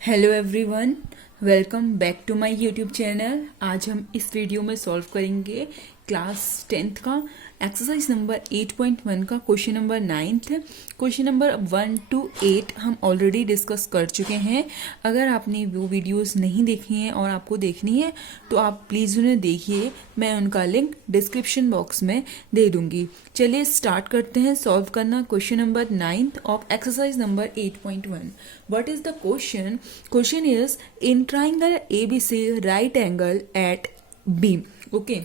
Hello everyone, welcome back to my YouTube channel. आज हम इस वीडियो में सॉल्व करेंगे क्लास 10th का एक्सरसाइज नंबर 8.1 का question number 9th। Question number 1 to 8 हम ऑलरेडी डिस्कस कर चुके हैं। अगर आपने वो वीडियोस नहीं देखी हैं और आपको देखनी है तो आप प्लीज़ उन्हें देखिए, मैं उनका लिंक डिस्क्रिप्शन बॉक्स में दे दूंगी। चलिए स्टार्ट करते हैं सॉल्व करना question number 9th of exercise number 8.1। What is the question? Question is in triangle ABC right angle at B. Okay,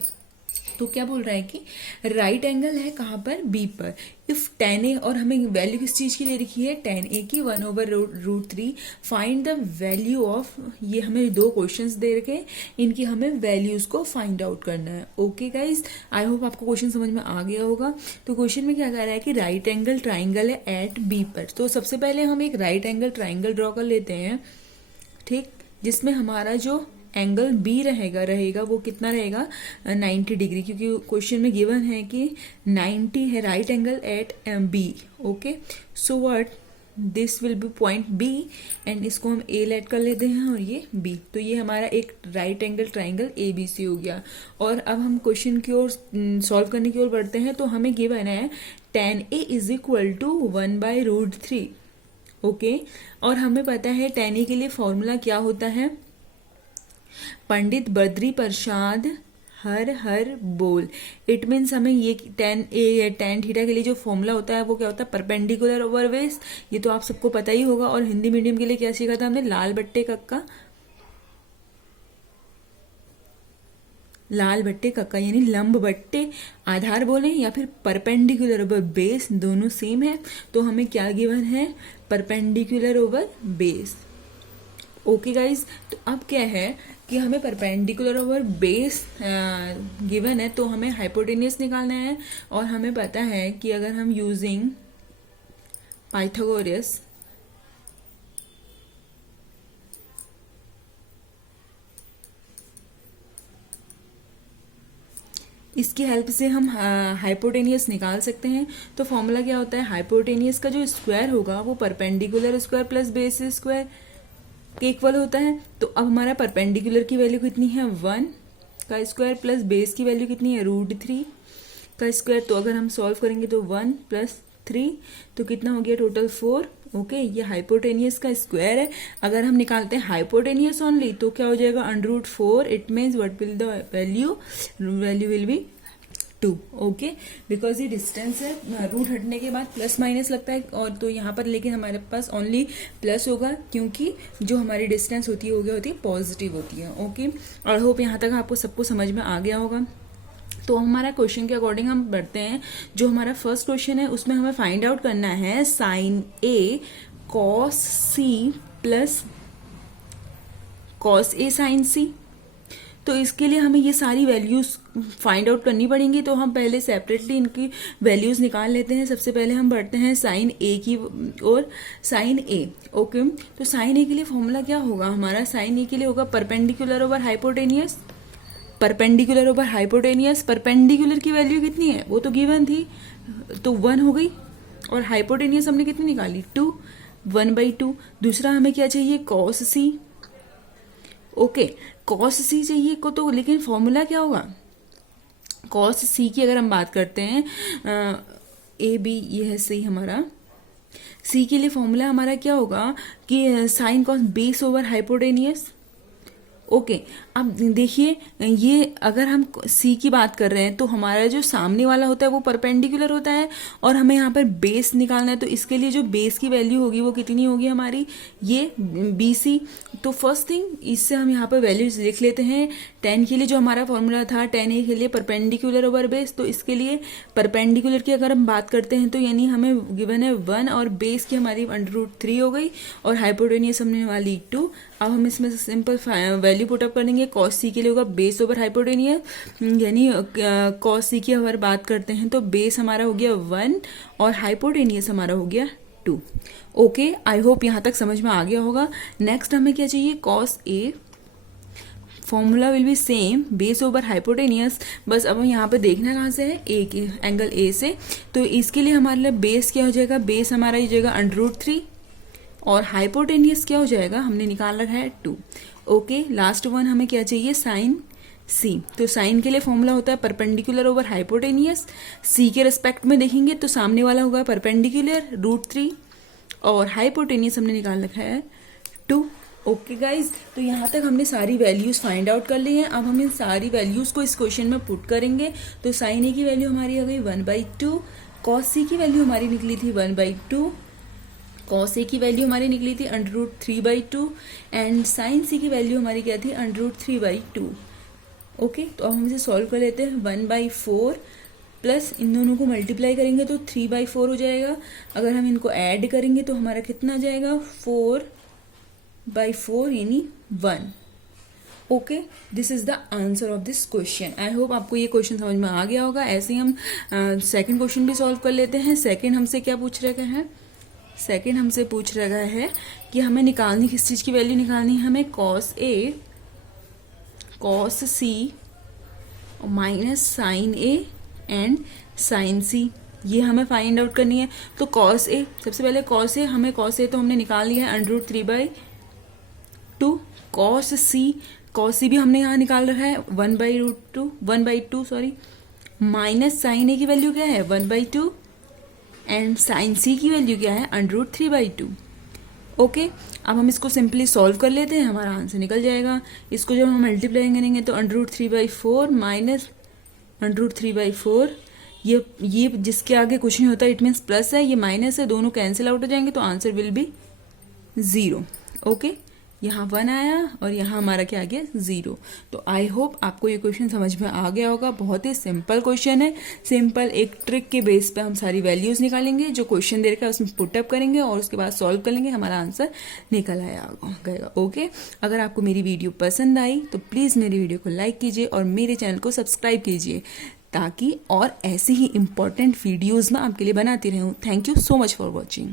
तो क्या बोल रहा है कि राइट एंगल है कहाँ पर? बी पर। इफ tan A, और हमें वैल्यू किस चीज की दे रखी है? tan A की 1/√3। फाइंड द वैल्यू ऑफ, ये हमें दो क्वेश्चंस दे रखे, इनकी हमें वैल्यूज को फाइंड आउट करना है। ओके गाइज, आई होप आपको क्वेश्चन समझ में आ गया होगा। तो क्वेश्चन में क्या कह रहा है कि राइट एंगल ट्राइंगल है एट बी पर। तो सबसे पहले हम एक राइट एंगल ट्राइंगल ड्रॉ कर लेते हैं, ठीक, जिसमें हमारा जो एंगल बी रहेगा वो कितना रहेगा? 90 डिग्री, क्योंकि क्वेश्चन में गिवन है कि 90 है right angle at B. Okay, so what this will be point B and इसको हम ए लेट कर लेते हैं और ये बी। तो ये हमारा एक राइट एंगल ट्राइंगल ABC हो गया। और अब हम क्वेश्चन की ओर सॉल्व करने की ओर बढ़ते हैं। तो हमें गिवन है tan A is equal to 1/√3। Okay, और हमें पता है tan A के लिए फॉर्मूला क्या होता है? पंडित बद्री प्रसाद हर हर बोल। इट मीन्स हमें ये tan A या tan थीटा के लिए जो फॉर्मूला होता है वो क्या होता है? Perpendicular over base. ये तो आप सबको पता ही होगा। और हिंदी मीडियम के लिए क्या सीखा था हमने? लाल बट्टे कक्का, लाल बट्टे कक्का यानी लंब बट्टे आधार बोले या फिर परपेंडिकुलर ओवर बेस, दोनों सेम है। तो हमें क्या गिवन है? Perpendicular over base. Okay guys, तो अब क्या है कि हमें परपेंडिकुलर ओवर बेस गिवन है, तो हमें हाइपोटेनियस निकालना है। और हमें पता है कि अगर हम यूजिंग पाइथागोरस इसकी हेल्प से हम हाइपोटेनियस निकाल सकते हैं। तो फॉर्मूला क्या होता है? हाइपोटेनियस का जो स्क्वायर होगा वो perpendicular square plus base square के इक्वल होता है। तो अब हमारा परपेंडिकुलर की वैल्यू कितनी है? 1 का स्क्वायर प्लस बेस की वैल्यू कितनी है? √3 का स्क्वायर। तो अगर हम सॉल्व करेंगे तो 1 + 3 तो कितना हो गया? टोटल 4। ओके, ये हाइपोटेनियस का स्क्वायर है। अगर हम निकालते हैं हाइपोटेनियस ओनली तो क्या हो जाएगा? √4। It means what will the value will be 2। Okay, because ये डिस्टेंस है, रूट हटने के बाद प्लस माइनस लगता है। और तो यहाँ पर लेकिन हमारे पास ओनली प्लस होगा, क्योंकि जो हमारी डिस्टेंस होती है वो क्या होती है? पॉजिटिव होती है। ओके, और होप यहाँ तक आपको सबको समझ में आ गया होगा। तो हमारा क्वेश्चन के अकॉर्डिंग हम बढ़ते हैं। जो हमारा फर्स्ट क्वेश्चन है उसमें हमें फाइंड आउट करना है sin A cos C plus cos A sin C। तो इसके लिए हमें ये सारी वैल्यूज फाइंड आउट करनी पड़ेंगी। तो हम पहले सेपरेटली इनकी वैल्यूज निकाल लेते हैं। सबसे पहले हम बढ़ते हैं sin A की और sin A। ओके, तो sin A के लिए फॉर्मूला क्या होगा हमारा? sin A के लिए होगा perpendicular over hypotenuse. Perpendicular over hypotenuse, perpendicular की वैल्यू कितनी है? वो तो गिवन थी, तो 1 हो गई। और हाइपोटेनियस हमने कितनी निकाली? 2, 1/2। दूसरा हमें क्या चाहिए? cos C। Okay, cos C चाहिए को, तो लेकिन फॉर्मूला क्या होगा? cos C की अगर हम बात करते हैं, AB ये है सही हमारा। C के लिए फॉर्मूला हमारा क्या होगा कि sine cos base over hypotenuse. Okay, अब देखिए, ये अगर हम C की बात कर रहे हैं तो हमारा जो सामने वाला होता है वो परपेंडिकुलर होता है और हमें यहाँ पर बेस निकालना है। तो इसके लिए जो बेस की वैल्यू होगी वो कितनी होगी हमारी? ये BC। तो फर्स्ट थिंग, इससे हम यहाँ पर वैल्यूज लिख लेते हैं। tan के लिए जो हमारा फॉर्मूला था tan A के लिए परपेंडिकुलर ओवर बेस, तो इसके लिए परपेंडिकुलर की अगर हम बात करते हैं तो यानी हमें गिवन है 1 और बेस की हमारी √3 हो गई और हाइपोटेनियस हमने वाली 2। अब हम इसमें से सिंपल वैल्यू पुटअप करेंगे। cos C के लिए होगा बेस ओवर हाइपोटेनियस, यानी cos C की अगर बात करते हैं तो बेस हमारा हो गया 1 और हाइपोटेनियस हमारा हो गया 2। ओके, आई होप यहाँ तक समझ में आ गया होगा। नेक्स्ट हमें क्या चाहिए? cos A। Formula will be same, base over hypotenuse. बस अब यहाँ पे देखना कहाँ से है? एंगल A से। तो इसके लिए हमारे लिए बेस क्या हो जाएगा? बेस हमारा हो जाएगा √3 और हाइपोटेनियस क्या हो जाएगा, हमने निकाल रखा है 2। ओके, लास्ट वन हमें क्या चाहिए, साइन सी। तो साइन के लिए फॉर्मूला होता है परपेंडिकुलर ओवर हाइपोटेनियस। सी के रिस्पेक्ट में देखेंगे तो सामने वाला होगा परपेंडिकुलर √3 और हाइपोटेनियस हमने निकाल रखा है 2। ओके गाइज, तो यहाँ तक हमने सारी वैल्यूज फाइंड आउट कर ली हैं। अब हम इन सारी वैल्यूज को इस क्वेश्चन में पुट करेंगे। तो साइन ए की वैल्यू हमारी आ गई 1/2, कॉस सी की वैल्यू हमारी निकली थी 1/2, कॉस ए की वैल्यू हमारी निकली थी √3/2 एंड साइन सी की वैल्यू हमारी क्या थी √3/2। ओके, तो अब हम इसे सॉल्व कर लेते हैं। 1/4 प्लस इन दोनों को मल्टीप्लाई करेंगे तो 3/4 हो जाएगा। अगर हम इनको ऐड करेंगे तो हमारा कितना आ जाएगा, 4/4 यानी 1। Okay, this is the answer of this question. I hope आपको ये क्वेश्चन समझ में आ गया होगा। ऐसे ही हम सेकंड क्वेश्चन भी सॉल्व कर लेते हैं। सेकंड हमसे क्या पूछ रखा है, सेकंड हमसे पूछ रखा है कि हमें निकालनी, किस चीज की वैल्यू निकालनी है, हमें cos A cos C minus sine A and sine C, ये हमें फाइंड आउट करनी है। तो कॉस ए, सबसे पहले कॉस ए, हमें कॉस ए तो हमने निकाल लिया है √3/2। कॉस सी भी हमने यहाँ निकाल रखा है 1/2 सॉरी, माइनस साइन ए की वैल्यू क्या है 1/2 एंड साइन सी की वैल्यू क्या है √3/2। ओके, अब हम इसको सिंपली सॉल्व कर लेते हैं, हमारा आंसर निकल जाएगा। इसको जब हम मल्टीप्लाई करेंगे तो √3/4 माइनस √3/4, ये जिसके आगे कुछ नहीं होता, इट मीन्स प्लस है, ये माइनस है, दोनों कैंसिल आउट हो जाएंगे तो आंसर विल बी 0। ओके, यहाँ 1 आया और यहाँ हमारा क्या आ गया 0। तो आई होप आपको ये क्वेश्चन समझ में आ गया होगा। बहुत ही सिंपल क्वेश्चन है। सिंपल एक ट्रिक के बेस पे हम सारी वैल्यूज निकालेंगे, जो क्वेश्चन दे रखा है उसमें पुटअप करेंगे और उसके बाद सॉल्व कर लेंगे, हमारा आंसर निकल आएगा। ओके, अगर आपको मेरी वीडियो पसंद आई तो प्लीज़ मेरी वीडियो को लाइक कीजिए और मेरे चैनल को सब्सक्राइब कीजिए, ताकि और ऐसे ही इम्पोर्टेंट वीडियोज़ मैं आपके लिए बनाती रहूँ। Thank you so much for watching.